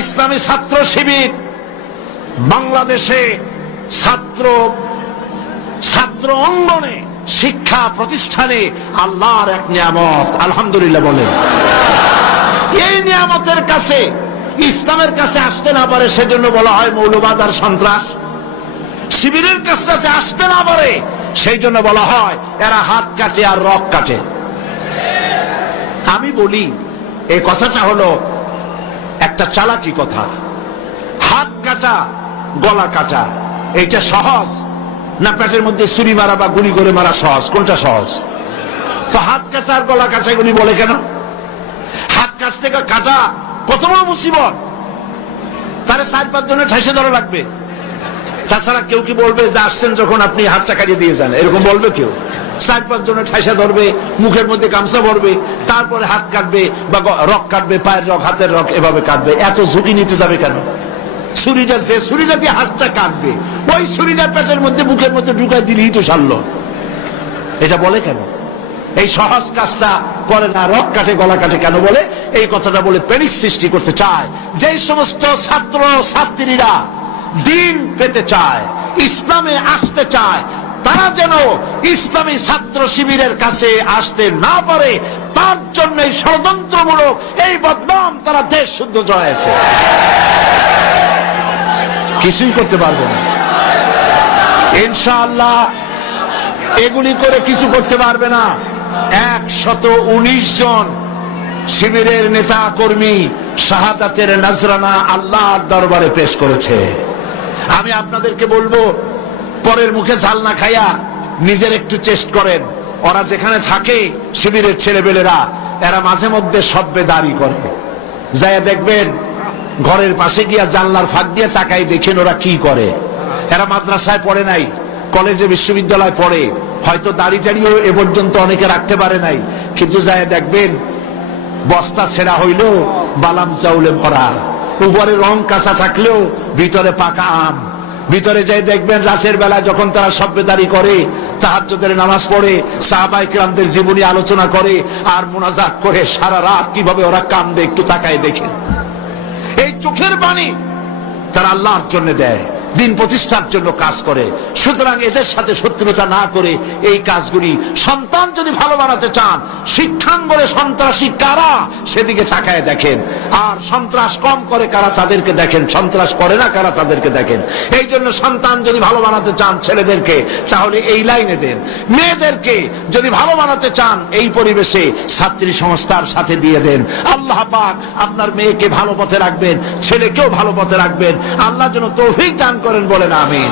ইসলামী ছাত্র শিবির বাংলাদেশে ছাত্র অঙ্গনে শিক্ষা প্রতিষ্ঠানে আল্লাহর এক নিয়ামত, আলহামদুলিল্লাহ বলেন। এই নিয়ামতের কাছে, ইসলামের কাছে আসতে না পারে সেজন্য বলা হয় মৌলবাদ আর সন্ত্রাস। শিবিরের কাছে আসতে না পারে সেই জন্য বলা হয় এরা হাত কাটে আর রক কাটে। আমি বলি এই কথাটা হলো একটা চালাকি কথা। হাত কাটা গলা কাটা এইটা সহজ না পেটের মধ্যে ছুরি মারা বা গুলি করে মারা সহজ? কোনটা সহজ? তো হাত কাটা আর গলা কাটা গুলি বলে কেন? হাত কাটতে কাটা কত বড় মুসিবত, তারে 4-5 জনের ঠাইসে ধরা লাগবে। তাছাড়া কেউ কি বলবে যে আসছেন যখন আপনি হাতটা কাটিয়ে দিয়ে যান, এরকম বলবে কেউ? 4-5 জনের ঠাইসা ধরবে, মুখের মধ্যে গামছা ভরবে, তারপরে হাত কাটবে বা রক কাটবে, পায়ের রক, হাতের রক, এভাবে কাটবে। এত ঝুঁকি নিতে যাবে কেন? ছুরিটা, যে ছুরিটা দিয়ে হাতটা কাটবে ওই ছুরিটা পেটের মধ্যে মুখের মধ্যে ঢুকাই দিলেই তো সারলো। এটা বলে কেন? এই সহজ কাজটা করে না, রক কাটে গলা কাটে কেন বলে? এই কথাটা বলে প্যানিক সৃষ্টি করতে চায়। যে সমস্ত ছাত্র ছাত্রীরা দিন পেতে চায়, ইসলামে আসতে চায়, তারা যেন ইসলামী ছাত্র শিবিরের কাছে আসতে না পারে তার জন্য ষড়যন্ত্রমূলক এই বদনাম তারা দেশ শুদ্ধ জড়াইছে। কিছুই করতে পারবে না ইনশাআল্লাহ, এগুলি করে কিছু করতে পারবে না। 119 জন শিবিরের নেতা কর্মী শাহাদাতের নজরানা আল্লাহর দরবারে পেশ করেছে। আমি আপনাদেরকে বলবো, পরের মুখে ঝাল না খাইয়া নিজের একটু চেষ্টা করেন। ওরা যেখানে থাকে শিবিরের ছেলেবেলেরা, এরা মাঝে মধ্যে সব্বে দাঁড়ি করে, যাই দেখবেন ঘরের পাশে গিয়া জানলার ফাঁক দিয়ে তাকাই দেখেন ওরা কি করে। এরা মাদ্রাসায় পড়ে নাই, কলেজে বিশ্ববিদ্যালয় পড়ে, হয়তো দাড়ি টাড়িও এ পর্যন্ত অনেকে রাখতে পারে নাই, কিন্তু যাই দেখবেন বস্তা ছেঁড়া হইলেও বালাম চাউলে ভরা, উপরে রং কাঁচা থাকলেও ভিতরে পাকা আম। ভিতরে যাই দেখবেন রাতের বেলা যখন তারা সব্বেদারি করে, তাহাজ্জুদের নামাজ পড়ে, সাহাবায়ে কেরামদের জীবনী আলোচনা করে আর মুনাজাত করে, সারা রাত কিভাবে ওরা কান্দে একটু তাকায় দেখেন। এই চোখের পানি তারা আল্লাহর জন্য দেয়, দিন প্রতিষ্ঠার জন্য কাজ করে। সুতরাং এদের সাথে শত্রুতা না করে এই কাজগুলি, সন্তান যদি ভালো বানাতে চান, শিক্ষাঙ্গনে সন্ত্রাসী কারা সেদিকে তাকায় দেখেন, আর সন্ত্রাস কম করে কারা তাদেরকে দেখেন, সন্ত্রাস করে না কারা তাদেরকে দেখেন। এই জন্য সন্তান যদি ভালো বানাতে চান ছেলেদেরকে, তাহলে এই লাইনে দেন। মেয়েদেরকে যদি ভালো বানাতে চান এই পরিবেশে ছাত্রী সংস্থার সাথে দিয়ে দেন। আল্লাহ পাক আপনার মেয়েকে ভালো পথে রাখবেন, ছেলেকেও ভালো পথে রাখবেন। আল্লাহ যেন তৌফিক দান করেন, বলেন আমিন।